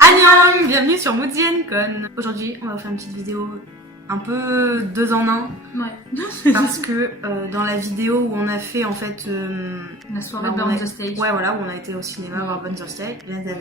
Annyeong, bienvenue sur Moody & Con. Aujourd'hui, on va faire une petite vidéo un peu 2 en 1. Ouais. Parce que dans la vidéo où on a fait en fait la soirée Burn the Stage. Ouais, voilà, où on a été au cinéma voir Burn the Stage.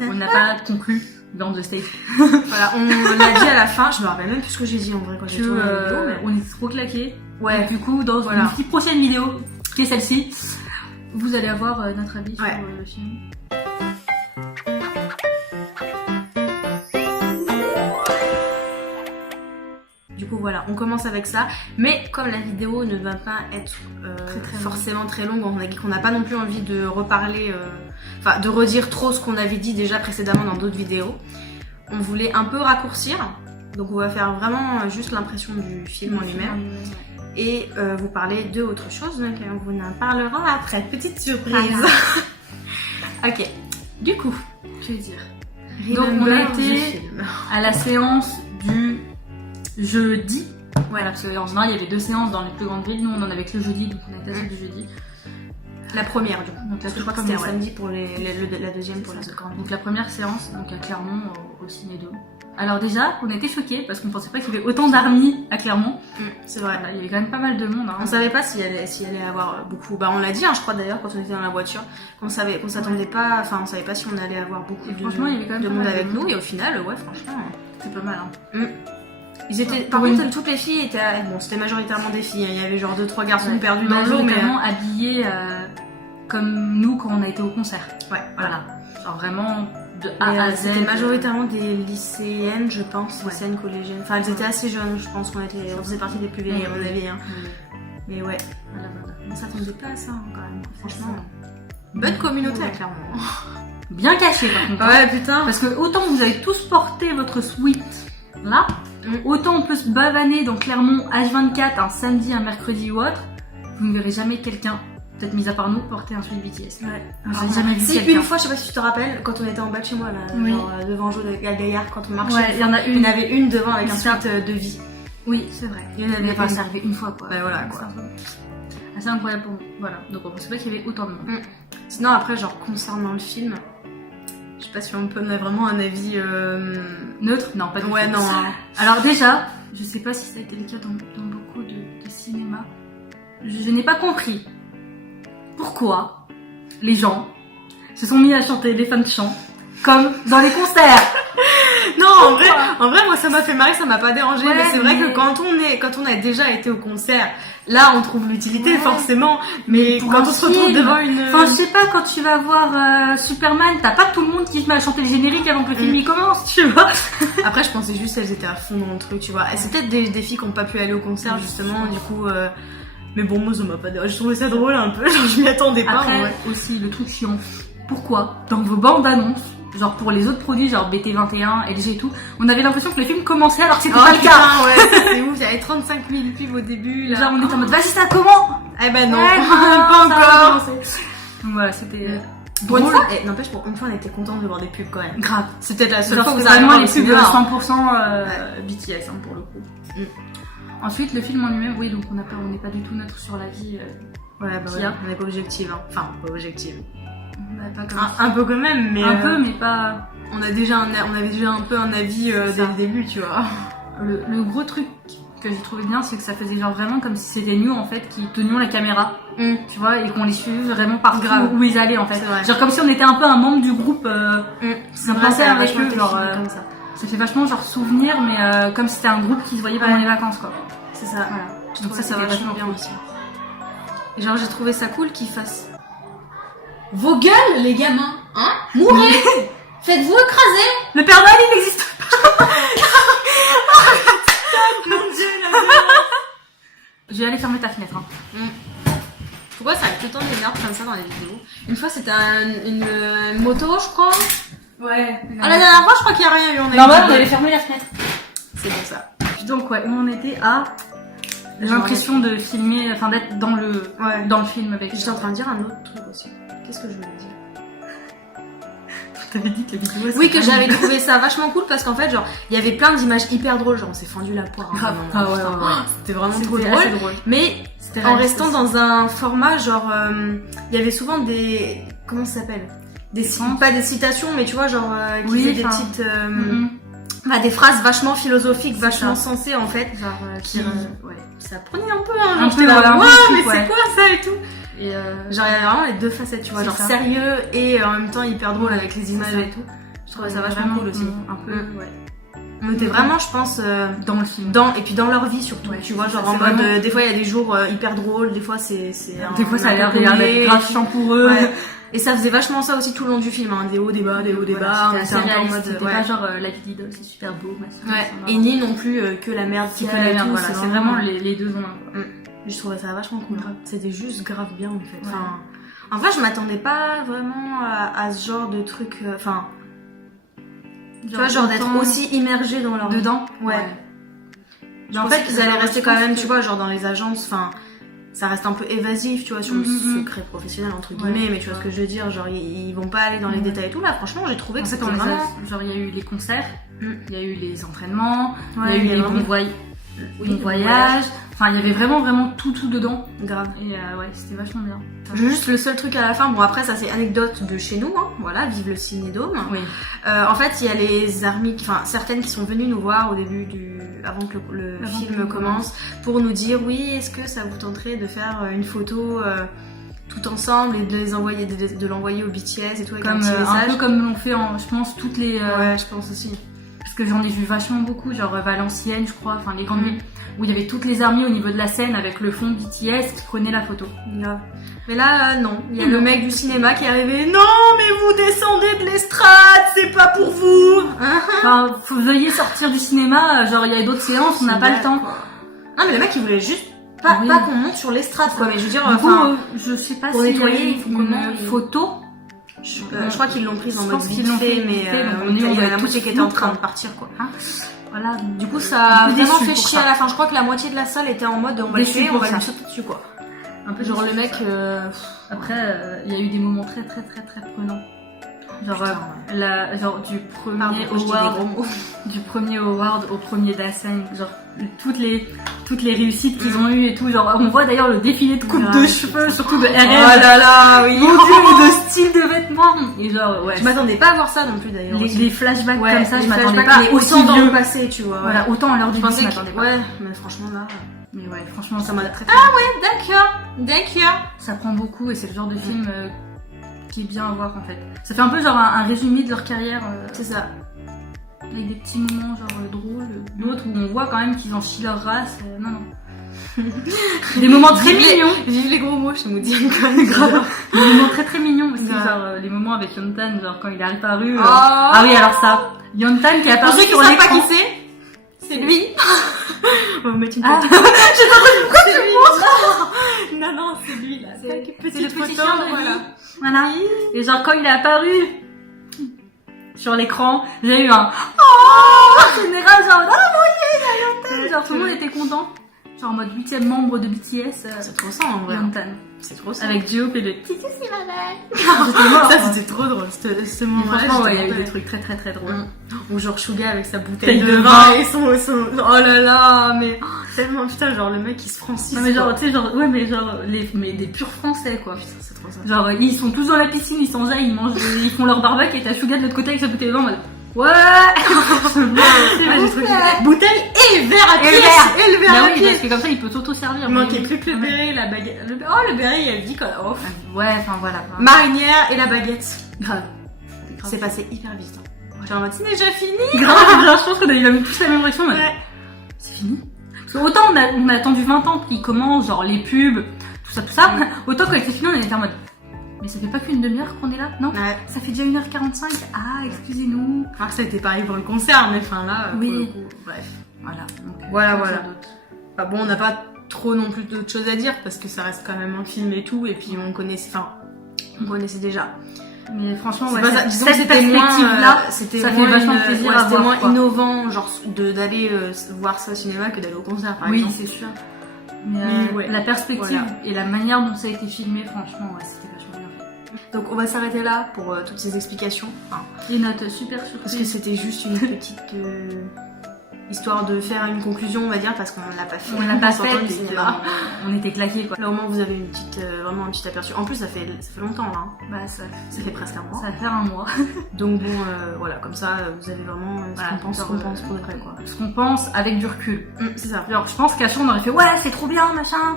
On n'a pas conclu Burn the Stage. Voilà, on l'a dit à la fin. Je me rappelle même plus ce que j'ai dit en vrai quand j'ai tourné la vidéo. Mais... on est trop claqués. Ouais. Donc, du coup, dans une petite prochaine vidéo, qui est celle-ci, vous allez avoir notre avis sur le film. Du coup voilà, on commence avec ça, mais comme la vidéo ne va pas être forcément très longue, on a dit qu'on n'a pas non plus envie de reparler, enfin de redire trop ce qu'on avait dit déjà précédemment dans d'autres vidéos, on voulait un peu raccourcir, donc on va faire vraiment juste l'impression du film en lui-même, et vous parler de autre chose, donc on vous en parlera après, petite surprise. Ok, du coup, je vais dire, donc on a été à la séance du jeudi, voilà, parce qu'en général il y avait 2 séances dans les plus grandes villes, nous on en avait que le jeudi, donc on a été à celle du jeudi. La première du coup, donc je crois que c'était samedi pour la deuxième pour la seconde. Donc la première séance, donc à Clermont, au Ciné-Dôme. Alors déjà, on a été choqués parce qu'on pensait pas qu'il y avait autant d'armies à Clermont. C'est vrai. Voilà, il y avait quand même pas mal de monde. Hein. On savait pas s'il allait avoir beaucoup. Bah on l'a dit, hein, je crois d'ailleurs quand on était dans la voiture, qu'on s'attendait pas. Enfin, on savait pas si on allait avoir beaucoup franchement, il y avait quand même de monde avec nous. Et au final, ouais, franchement, c'est pas mal. Hein. Ils étaient. Par contre, toutes les filles étaient. Bon, c'était majoritairement des filles. Il y avait genre 2-3 garçons perdus dans l'eau, mais habillés comme nous quand on a été au concert. Ouais, voilà. Genre vraiment. De A à Z. C'était majoritairement des lycéennes, je pense, lycéennes, collégiennes. Enfin, elles étaient assez jeunes, je pense on faisait partie des plus vieilles, à mon avis. Hein. Mais ouais, on s'attendait pas à ça, hein, quand même. Franchement, bonne communauté à Clermont. Bien caché, par contre. Ouais, putain. Parce que autant vous avez tous porté votre sweat là, autant on peut se bavaner dans Clermont H24 un samedi, un mercredi ou autre. Vous ne verrez jamais quelqu'un, peut-être mis à part nous, porter un sweat BTS. Ouais. J'ai jamais vu quelqu'un. Une fois, je sais pas si tu te rappelles, quand on était en bas de chez moi, là, genre devant Joe de Gaillard, quand on marchait, il y en a une. Il y en avait une devant avec un sweat de vie. Oui, c'est vrai. Il y en avait pas arrivé une fois, quoi. Ouais, voilà, quoi. Assez incroyable pour nous. Voilà. Donc on pensait pas qu'il y avait autant de monde. Sinon, après, genre, concernant le film, je sais pas si on peut donner vraiment un avis neutre. Non, pas du tout. Ouais, non. Alors déjà, je sais pas si ça a été le cas dans beaucoup de cinéma. Je n'ai pas compris pourquoi les gens se sont mis à chanter des fins de chant comme dans les concerts. Non, en vrai, moi ça m'a fait marrer, ça m'a pas dérangé, mais c'est vrai que quand on a déjà été au concert, là on trouve l'utilité forcément, mais quand on se retrouve devant une... Enfin, je sais pas, quand tu vas voir Superman, t'as pas tout le monde qui se met à chanter le générique avant que le film il commence, tu vois. Après, je pensais juste qu'elles étaient à fond dans le truc, tu vois. Et c'est peut-être des filles qui ont pas pu aller au concert justement, du coup... Mais bon, moi ça m'a pas dérangé, je trouvais ça drôle un peu, genre je m'y attendais pas. Après, aussi le truc chiant, pourquoi dans vos bandes annonces, genre pour les autres produits, genre BT21, LG et tout, on avait l'impression que le film commençait alors que c'était pas le cas. Ouais, c'est ouf, il y avait 35 000 pubs au début. Là. Genre on était en mode, vas-y, ça comment? Eh ben non, pas encore. Donc voilà, c'était... Pour une fois, n'empêche, pour une fois on était contents de voir des pubs quand même. Grave. C'était la seule fois où vous avez vraiment les pubs 100% BTS hein, pour le coup. Ensuite, le film en lui-même, oui, donc on n'est pas du tout neutre sur la vie. On n'est pas objective, hein. Enfin, pas objective. Pas comme un peu quand même, mais... Un peu, mais pas... On avait déjà un peu un avis dès le début, tu vois. Le gros truc que j'ai trouvé bien, c'est que ça faisait genre vraiment comme si c'était nous, en fait, qui tenions la caméra, tu vois, et qu'on les suivait vraiment partout où ils allaient, en fait. Genre comme si on était un peu un membre du groupe, c'est passé avec eux, genre... comme ça. Ça fait vachement genre souvenir, mais comme si c'était un groupe qui se voyait pendant les vacances, quoi. C'est ça. Voilà. Donc ça va vachement bien aussi. Et genre j'ai trouvé ça cool qu'ils fassent vos gueules les gamins, hein. Mourez. Faites-vous écraser. Le Père Noël il n'existe pas. Mon Dieu, la violence. Je vais aller fermer ta fenêtre. Hein. Pourquoi ça arrive tout le temps des merdes comme ça dans les vidéos? Une fois c'était une moto, je crois. Ouais. Ah, la dernière fois je crois qu'il y a rien eu. On avait fermé la fenêtre. C'est bon ça. Donc ouais, on en était à l'impression de filmer, enfin d'être dans le film avec. J'étais en train de dire un autre truc aussi. Qu'est-ce que je voulais dire? T'avais dit que la vidéo. Oui, que j'avais trouvé ça vachement cool parce qu'en fait, genre, il y avait plein d'images hyper drôles. Genre, on s'est fendu la poire. Grave. Ah ouais. C'était vraiment trop drôle. Mais en restant dans un format, genre, il y avait souvent des. Comment ça s'appelle? pas des citations, mais tu vois, genre, qui Oui, faisaient des enfin, petites... bah, des phrases vachement philosophiques, vachement sensées en fait. Genre, Ouais. Ça prenait un peu, hein. Un Genre, peu, j'étais là, ouais, ouais, un peu, mais ouais. c'est quoi ça et tout. Et Genre, il y avait vraiment les deux facettes, tu vois, C'est genre ça. sérieux et en même temps hyper drôle avec les images ça. et tout. Je trouvais ça Ouais, vachement cool aussi. Un peu, ouais. On était vraiment, je pense, Dans le film. et puis dans leur vie surtout. Ouais, tu vois, genre ça, en c'est mode, vraiment- des fois il y a des jours hyper drôles, des fois c'est Des fois, ça a l'air d'être d'être grave chiant pour eux. Ouais. Et ça faisait vachement ça aussi tout le long du film, hein. Des hauts, des bas, des hauts, des bas. Voilà, c'était on assez était un peu en réaliste. mode, C'était ouais. pas genre la vie d'idole, c'est super beau. machin, Ouais. ça va. Et ni non plus que la merde C'est qu'il que y a la et merde, tout, voilà. C'est vraiment les deux en un. quoi. Je trouvais ça vachement cool. Grave. C'était juste grave bien en fait. Ouais. Enfin, en vrai, je m'attendais pas vraiment à ce genre de truc. Enfin, tu vois, genre d'être autant aussi immergé dans leur vie. dedans. Ouais. Mais En en fait, fait, ils allaient genre, rester je quand pense même, que- tu vois, genre dans les agences. Enfin, ça reste un peu évasif, tu vois, sur le secret professionnel entre guillemets. Mais tu vois ce que je veux dire, genre ils vont pas aller dans les détails et tout. Là, franchement, j'ai trouvé que c'était vraiment. Genre, il y a eu les concerts, Mm. il y a eu les entraînements, Ouais, il y a eu les vraiment- bons voyages. Enfin, il y avait vraiment tout dedans. Grave. Et ouais, c'était vachement bien. Juste le seul truc à la fin, bon après ça c'est anecdote de chez nous, hein, voilà, vive le Cinédôme. Oui. En fait il y a les armies, enfin certaines qui sont venues nous voir au début avant que le Avant film que- commence, pour nous dire oui, est-ce que ça vous tenterait de faire une photo tout ensemble et de les envoyer, de l'envoyer au BTS et tout avec un Comme, petit un message. peu comme l'ont fait, je pense, toutes les... Ouais, je pense aussi. Parce que j'en ai vu vachement beaucoup, genre Valenciennes, je crois, enfin les grandes Mhm. villes, où il y avait toutes les armées au niveau de la scène avec le fond BTS qui prenait la photo. Grave. Mais là, non. Il y a Non. le mec du cinéma qui est arrivé. Non, mais vous descendez de l'estrade, c'est pas pour vous. Enfin, veuillez sortir du cinéma, genre il y a d'autres séances, on n'a pas le temps. Non, mais le mec il voulait juste pas Oui. qu'on monte sur l'estrade, quoi. Mais je veux dire, Du coup, enfin, je sais pas pour si nettoyer, il faut comment, une il- photo. je crois qu'ils l'ont prise en Je mode pense vite qu'ils l'ont fait, fait mais vite fait, donc on est- il y on en va a la être moitié tous qui était en flous, train quoi. de partir, quoi. Voilà. Du coup, ça a Un peu vraiment déçu fait pour chier ça. à la fin. Je crois que la moitié de la salle était en mode on va le Déçu tuer, on pour va ça. lui sauter dessus, quoi. Un peu Genre déçu le mec, pour ça. Après, il y a eu des moments très prenants. Genre, Putain, genre du pardon, premier je dis des award, gros mots. du premier award au premier Dasein, genre toutes les réussites qu'ils ont eues et tout. Genre, on voit d'ailleurs le défilé de coupe Grave. de cheveux, surtout de Oh RM. là là, oui. Mon dieu, de style de vêtements. Et genre, ouais. Je m'attendais pas à voir ça non plus d'ailleurs. Les flashbacks Ouais, comme ça, les je m'attendais flashbacks, pas mais aussi autant dans vieux. le passé, tu vois. Voilà, autant à l'heure du Je début, je pensais m'attendais que... pas. Ouais, mais franchement là, Mais ouais, franchement, ça m'a très D'accord. D'accord. Ça prend beaucoup et c'est le genre de film qui est bien à voir en fait. Ça fait un peu genre un résumé de leur carrière C'est ça. avec des petits moments genre drôles. D'autres où on voit quand même qu'ils en chient leur race. Non, non. Des moments très mignons. Vive les gros mots, je me dis Grave. Des moments très mignons aussi. Grave. Genre les moments avec Yontan, genre quand il est apparu. Oh. Ah oui, alors ça. Yontan qui est Pour apparu ceux qui sur savent pas l'écran. qui c'est lui. On va mettre une Ah. photo. J'ai pas compris pourquoi tu le montres. Non, non, c'est lui là. C'est le petit photo, chien de voilà. Lee. Voilà. Et genre quand il est apparu sur l'écran, j'ai eu un oh général genre ah mon dieu, genre tout le monde était content. Genre en mode 8ème membre de BTS. C'est trop ça en vrai. Yontan. C'est trop ça. Avec J-Hope et le petit souci J'étais mort. Ça c'était trop drôle. Ce moment-là, Franchement, ouais, il y a eu j'étais des trucs très drôles. Ou genre Suga avec sa bouteille Taille de de vin vin. et son... Oh là là, mais tellement putain, genre le mec il se francise. Non mais genre quoi. tu sais genre ouais mais genre mais des purs français quoi. Putain, c'est trop ça. Genre ils sont tous dans la piscine, ils s'enjaillent, ils mangent, ils font leur barbecue et t'as Suga de l'autre côté avec sa bouteille de vin en mode ouais. J'ai trouvé bouteille et verre à Et pied. verre. Et le verre Bah à oui, pied. parce que comme ça il peut s'auto-servir. Il mais manquait oui. plus que le béret, la baguette. Oh, le béret, elle dit quoi. Oh. Ouais, enfin voilà. Marinière et la baguette. Grave. C'est passé hyper vite. Genre en mode, c'est déjà fini. Grave, je pense qu'on a eu tous la même réaction. Mais Ouais. c'est fini. Parce que autant on a attendu 20 ans qu'ils commencent, genre les pubs, tout ça. Autant quand c'est fini, on était en mode. Mais ça fait pas qu'une demi-heure qu'on est là, non? Ouais. Ça fait déjà 1h45. Ah, excusez-nous. Enfin, ça a été pareil pour le concert, mais enfin là, Oui. pour le coup, bref. Voilà. Donc, Voilà, quoi voilà. dire d'autre Enfin, bon, on n'a pas trop non plus d'autres choses à dire parce que ça reste quand même un film et tout, et puis on connaissait déjà. Mais franchement, C'est ouais, pas ça, disons que cette c'était moins, perspective-là, c'était ça moins fait vachement une- plaisir ouais, à c'était voir, moins quoi. innovant, genre d'aller voir ça au cinéma que d'aller au concert, par oui, exemple. c'est sûr. Mais ouais. la perspective Voilà. et la manière dont ça a été filmé, franchement, ouais, c'était vachement bien fait. Donc on va s'arrêter là pour toutes ces explications. Enfin, Et notre super surprise. parce que c'était juste une petite histoire de faire une conclusion, on va dire, parce qu'on l'a pas fait. On l'a pas en sortant fait, du cinéma. on était claqués quoi. Là au moins vous avez une petite, vraiment un petit aperçu. En plus ça fait longtemps là. Hein. Bah ça fait presque un mois. Ça va faire un mois. Donc bon, voilà, comme ça vous avez vraiment ce qu'on pense pour de vrai quoi. Ce qu'on pense avec du recul. C'est ça. Genre je pense qu'à chaud on aurait fait ouais c'est trop bien machin.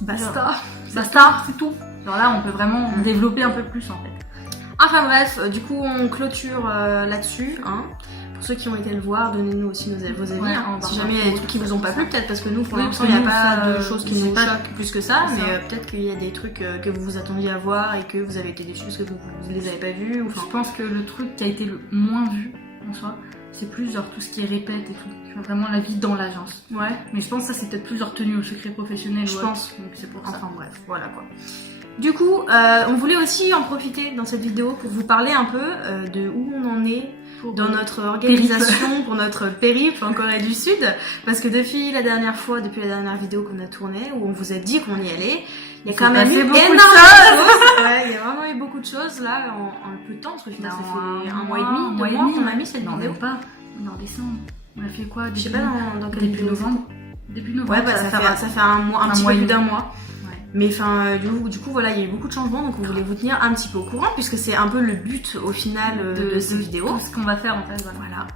Basta. C'est tout. Alors là on peut vraiment développer un peu plus en fait. Enfin bref, du coup on clôture là-dessus. Hein. Pour ceux qui ont été le voir, donnez-nous aussi vos avis. Ouais, hein. Si jamais il y a des trucs qui vous ont pas plu, peut-être parce que nous pour l'instant parce il que n'y a nous, pas ça, de choses qui nous pas- choquent plus que ça, c'est mais ça. peut-être qu'il y a des trucs que vous vous attendiez à voir et que vous avez été déçus parce que vous les avez pas vus. Ou... Je pense que le truc qui a été le moins vu en soi, c'est plus genre tout ce qui est répète et tout. Tu vois, vraiment la vie dans l'agence. Ouais. Mais je pense que ça c'est peut-être plus genre tenu au secret professionnel. Je ou pense. autre. Donc c'est pour ça. Enfin bref, voilà quoi. Du coup, on voulait aussi en profiter dans cette vidéo pour vous parler un peu de où on en est dans notre organisation pour notre périple en Corée du Sud, parce que depuis la dernière vidéo qu'on a tournée, où on vous a dit qu'on y allait, il y a quand même eu beaucoup énormément de choses. Ouais, il y a vraiment eu beaucoup de choses là en peu de temps, parce que finalement ça fait un mois et demi, 2 mois qu'on a mis cette non, vidéo. Même pas. On est en décembre. On a fait quoi? Je sais pas dans quel début novembre. Début novembre. Ouais, bah ça fait un mois, un petit peu plus d'un mois. Ouais. Mais enfin, du coup, voilà, il y a eu beaucoup de changements, donc on voulait vous tenir un petit peu au courant, puisque c'est un peu le but au final de ces vidéos. Tout ce qu'on va faire en fait. Voilà.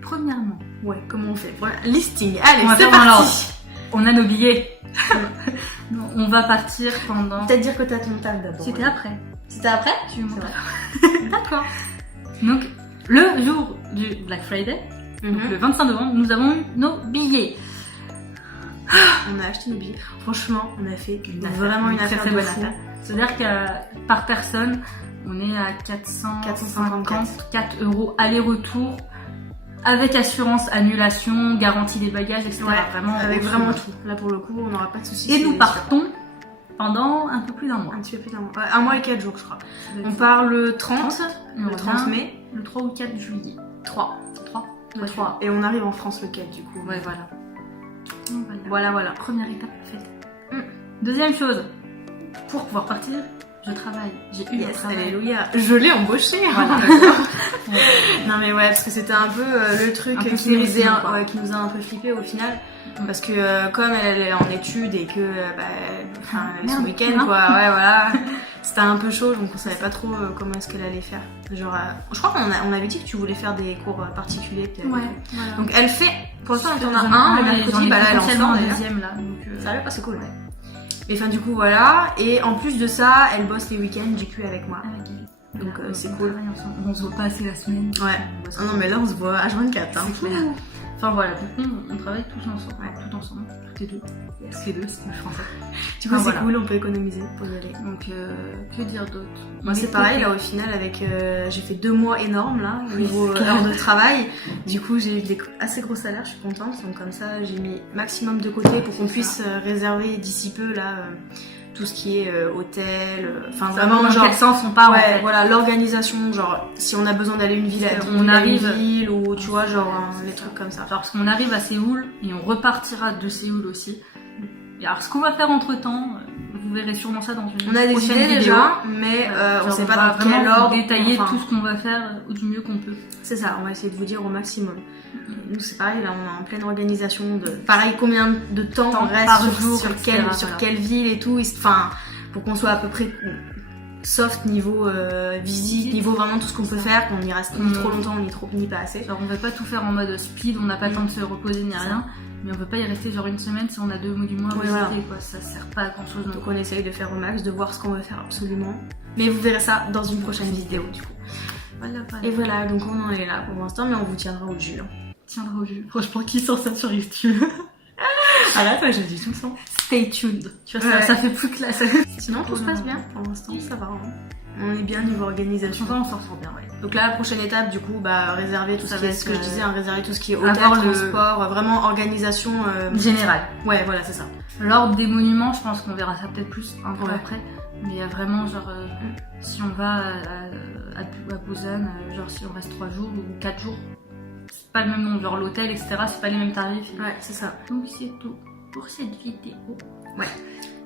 Premièrement, Ouais, comment on fait? Voilà, listing. Allez, on va c'est faire parti. on a nos billets. On va partir pendant. Peut-être dire que t'as ton table d'abord. C'était après. C'était après? Tu me C'est montres. D'accord. Donc, le jour du Black Friday, donc le 25 novembre, nous avons eu nos billets. On a acheté nos billets. Franchement, on a fait Vraiment une affaire très de bonne fou. affaire. C'est-à-dire que par personne, on est à 454 € aller-retour. Avec assurance, annulation, garantie des bagages, etc. Ouais, vraiment, avec au vraiment fond. tout. Là, pour le coup, on n'aura pas de soucis. Et nous partons pendant un peu plus d'un mois. Un petit peu plus d'un mois. Ouais, 1 mois et 4 jours, je crois. On part le 30, Et on le 30 revient mai. le 3 ou 4 juillet. 3. 3 Le 3. Et on arrive en France le 4, du coup. Ouais, voilà. Donc, Voilà. Première étape faite. Deuxième chose, pour pouvoir partir, je travaille. J'ai eu un Yes, travail. alléluia. Je l'ai embauché. Voilà. Non mais ouais, parce que c'était un peu le truc Un peu qui nous quoi. qui nous a un peu flippé au final. Parce que comme elle est en études et que elle avait son Merde. week-end quoi, ouais voilà. C'était un peu chaud, donc on savait pas trop comment est-ce qu'elle allait faire. Genre, je crois qu'on avait dit que tu voulais faire des cours particuliers peut-être. Ouais, voilà. Donc elle fait, pour l'instant elle en a un le mercredi, bah là elle en fait un d'ailleurs. deuxième là. Donc, Ça va pas, c'est cool. Ouais. Et enfin du coup voilà, et en plus de ça, elle bosse les week-ends du coup avec moi. avec elle. Donc Voilà, c'est on cool. travaille ensemble. On se voit pas assez la semaine. Ouais. Ah non mais là on se voit H24 hein. C'est clair. Enfin voilà, du coup, on travaille tous ensemble. Ouais, tout ensemble, toutes les deux. Toutes les deux, c'est le français. Du coup Ah, c'est voilà. cool, on peut économiser pour y aller. Donc, que dire d'autre? Moi c'est pareil là au final avec j'ai fait 2 mois énormes là au niveau heures de travail. Du coup j'ai eu des assez gros salaires, je suis contente. Donc comme ça j'ai mis maximum de côté pour qu'on puisse réserver d'ici peu là tout ce qui est hôtel, enfin vraiment dans genre quel sens on part en ouais fait. voilà l'organisation, genre si on a besoin d'aller une ville, On arrive- à une ville ou tu vois genre les trucs comme ça. Genre, parce qu'on arrive à Séoul et on repartira de Séoul aussi. Et alors, ce qu'on va faire entre temps, vous verrez sûrement ça dans une On a des prochaine idées vidéo. déjà, mais on Genre, sait pas va dans quel vraiment ordre. détailler enfin, tout ce qu'on va faire du mieux qu'on peut. C'est ça, on va essayer de vous dire au maximum. Nous c'est pareil, là on est en pleine organisation de pareil combien de temps on reste par sur, jour, sur etc., sur voilà. quelle ville et tout, enfin pour qu'on soit à peu près soft niveau visite, niveau vraiment tout ce qu'on peut faire, qu'on y reste ni trop longtemps ni pas assez. Genre, on veut pas tout faire en mode speed, on n'a pas le temps de se reposer ni Ça. rien. Mais on veut pas y rester genre une semaine si on a 2 mois du mois à Ouais, visiter, voilà. quoi. Ça sert pas à grand chose. Donc on essaye de faire au max, de voir ce qu'on veut faire absolument. Mais vous verrez ça dans une prochaine vidéo du coup. Voilà. Et voilà, donc on en est là pour l'instant, mais on vous tiendra au jus. Tiendra au jus. Franchement, qui sort ça sur YouTube? Ah là, toi je dis tout le temps. Stay tuned. Tu vois, Ouais. ça fait plus classe. Sinon tout se passe bien pour l'instant, ça va. Hein. On est bien niveau organisation. On s'en sort bien, ouais. Donc là, la prochaine étape, du coup, réserver tout Ça ce qui va est, ce que être, je disais, hein, réserver tout ce qui est hôtel, avoir le- transport, vraiment organisation. Général. Ouais, voilà, c'est ça. L'ordre des monuments, je pense qu'on verra ça peut-être plus un peu Ouais. après. Mais il y a vraiment, genre, si on va à Busan, genre si on reste 3 jours ou 4 jours, c'est pas le même nom. Genre l'hôtel, etc., c'est pas les mêmes tarifs. Ouais, c'est ça. Donc c'est tout pour cette vidéo.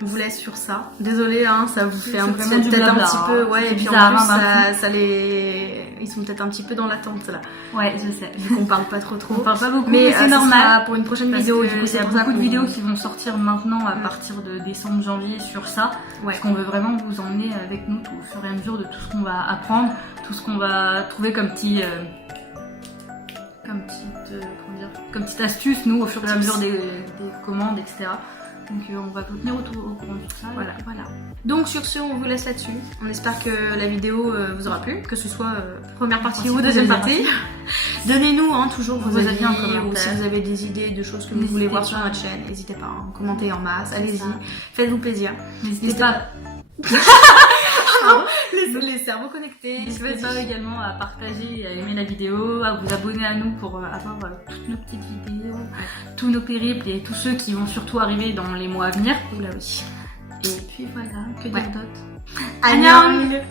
On vous laisse sur ça. Désolée, hein, ça vous fait vraiment peut-être un petit peu, hein. ouais, et puis bizarre, en plus, hein, ça les... Ils sont peut-être un petit peu dans l'attente, là. Ouais, je sais. Vu qu'on parle pas trop. On parle pas beaucoup, mais c'est normal. Pour une prochaine Parce vidéo, que du coup, il y c'est a pour ça beaucoup de qu'on- vidéos qui vont sortir maintenant à partir de décembre, janvier sur ça. Ouais. Parce qu'on veut vraiment vous emmener avec nous au fur et à mesure de tout ce qu'on va apprendre, tout ce qu'on va trouver comme petit... comme petite astuce, nous, au fur et à mesure des commandes, etc. Donc on va vous tenir au courant de tout ça. Voilà. Donc sur ce, on vous laisse là-dessus. On espère que la vidéo vous aura plu, que ce soit première partie ou deuxième partie. Donnez-nous toujours vos avis en ou commentaire. si vous avez des idées de choses que vous voulez voir sur notre chaîne. N'hésitez pas, hein, commentez en masse, allez-y, faites-vous plaisir. N'hésitez pas. Les cerveaux connectés. N'hésitez pas également à partager et à aimer la vidéo, à vous abonner à nous pour avoir toutes nos petites vidéos, tous nos périples et tous ceux qui vont surtout arriver dans les mois à venir. Oula oui. Et puis voilà, que dire d'autre? Annyeong.